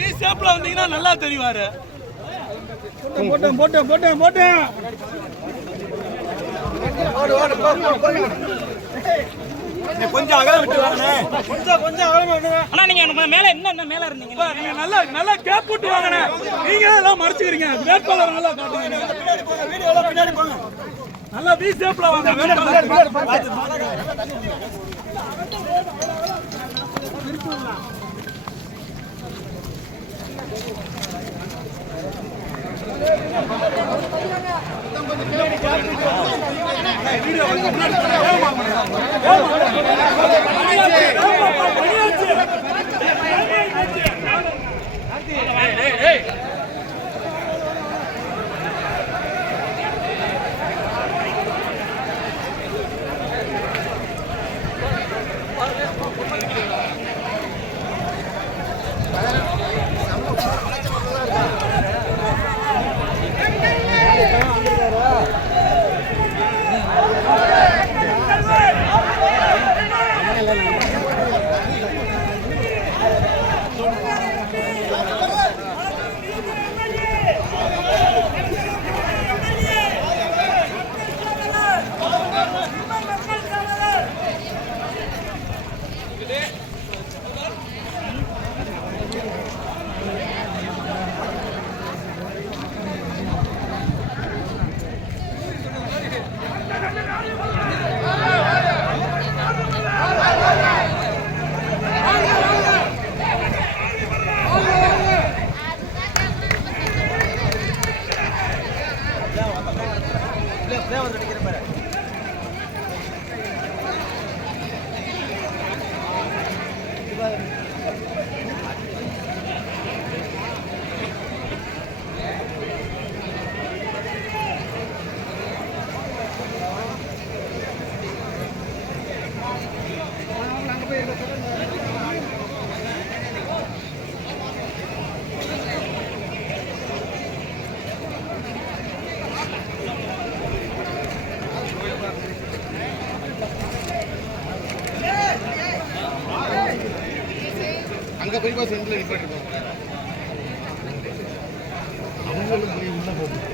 B ஷேப்ல வந்தீங்கன்னா நல்லா தெரிவாரு. போட்டேன் கொஞ்சம் அகலம் விட்டு வாங்கண்ணே. கொஞ்சம் அகலமா விடுங்க அண்ணா. நீங்க மேல என்ன மேல இருந்தீங்க, நீங்க நல்லா கேப் போட்டு வாங்கண்ணே. நீங்க எல்லாம் மறைச்சுக்கிறீங்க. வேட்பாளர் நல்லா காட்டுங்க. வீடியோல பின்னாடி போங்க. நல்லா பி ஷேப்ல வாங்க. அங்க போய் பாஸ் எண்ட்ல நிப்பாட்டிருக்கோம். அவங்களும் போய் உள்ள போகும்.